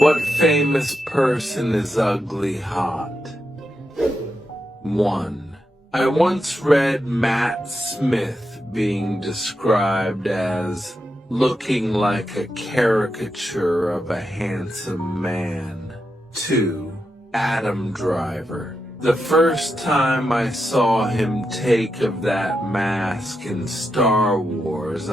What famous person is ugly hot? 1. I once read Matt Smith being described as looking like a caricature of a handsome man. 2. Adam Driver. The first time I saw him take of that mask in Star Wars,